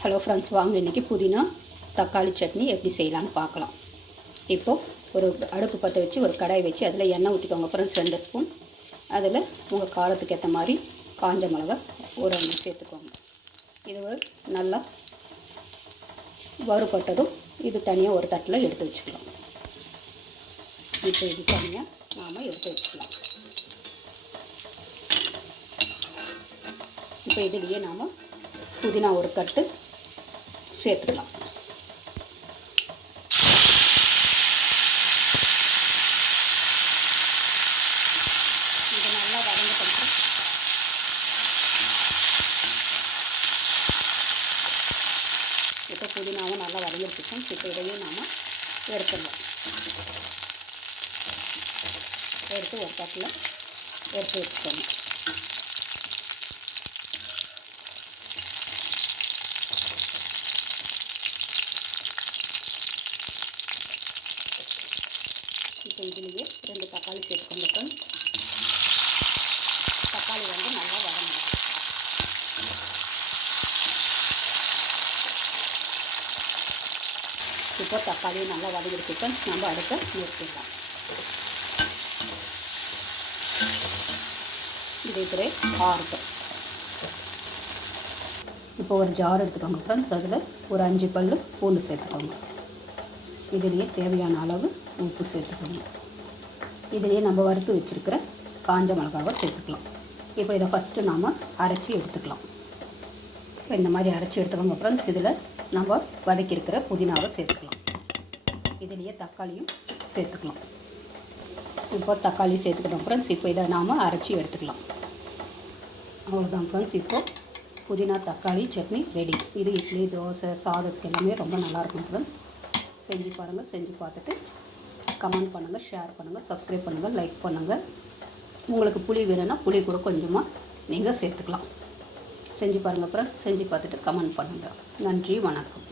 Hello friends, வாங்க இன்றைக்கி புதினா தக்காளி சட்னி எப்படி செய்யலான்னு பார்க்கலாம். இப்போது ஒரு அடுப்பு பற்ற வச்சு ஒரு கடாய் வச்சு அதில் எண்ணெய் ஊற்றிக்கோங்க ஃப்ரெண்ட்ஸ். 2 ஸ்பூன். அதில் உங்கள் காரத்துக்கு ஏற்ற மாதிரி காஞ்ச மிளகா ஒரு 5 சேர்த்துக்கோங்க. இது நல்லா வறுபட்டதும் இது தனியாக ஒரு தட்டில் எடுத்து வச்சுக்கலாம். இப்போ இது தனியாக நாம் எடுத்து வச்சுக்கலாம். இப்போ இதுலேயே நாம் புதினா ஒரு கட்டு சேர்த்துக்கலாம். இது நல்லா வதங்கட்டும். இப்போ புதினாவும் நல்லா வதங்கிருச்சும். இப்போ இதையும் நாம் எடுத்துடலாம். எடுத்து ஒரு தட்டில் எடுத்து வச்சுக்கோங்க. இப்போ இதுலேயே 2 தக்காளி சேர்த்துக்கோங்க. தக்காளி வந்து நல்லா வதங்கணும். இப்போ தக்காளியும் நல்லா வதங்கிடுச்சு. நம்ம அடுத்த நிறுத்திடலாம். இது இப்படி ஆறுட்டும். இப்போ ஒரு ஜார் எடுத்துக்கோங்க ஃப்ரெண்ட்ஸ். அதில் ஒரு 5 பல் பூண்டு சேர்த்துக்கோங்க. இதுலேயே தேவையான அளவு உப்பு சேர்த்துக்கோங்க. இதுலேயே நம்ம வறுத்து வச்சுருக்கிற காஞ்ச மிளகாவை சேர்த்துக்கலாம். இப்போ இதை ஃபஸ்ட்டு நாம் அரைச்சி எடுத்துக்கலாம். இப்போ இந்த மாதிரி அரைச்சி எடுத்துக்கோங்க ஃப்ரெண்ட்ஸ். இதில் நம்ம வதக்கியிருக்கிற புதினாவை சேர்த்துக்கலாம். இதுலேயே தக்காளியும் சேர்த்துக்கலாம். இப்போ தக்காளி சேர்த்துக்கிட்டோம் ஃப்ரெண்ட்ஸ். இப்போ இதை நாம் அரைச்சி எடுத்துக்கலாம். அவ்வளோதான் ஃப்ரெண்ட்ஸ். இப்போது புதினா தக்காளி சட்னி ரெடி. இது இட்லி, தோசை, சாதத்துக்கு எல்லாமே ரொம்ப நல்லாயிருக்கும் ஃப்ரெண்ட்ஸ். செஞ்சு பாருங்கள். செஞ்சு பார்த்துட்டு கமெண்ட் பண்ணுங்கள், ஷேர் பண்ணுங்கள், சப்ஸ்கிரைப் பண்ணுங்கள், லைக் பண்ணுங்கள். உங்களுக்கு புளி வேணும்னா புளி கூட கொஞ்சமாக நீங்கள் சேர்த்துக்கலாம். செஞ்சு பாருங்கள் ஃப்ரெண்ட்ஸ். செஞ்சு பார்த்துட்டு கமெண்ட் பண்ணுங்கள். நன்றி, வணக்கம்.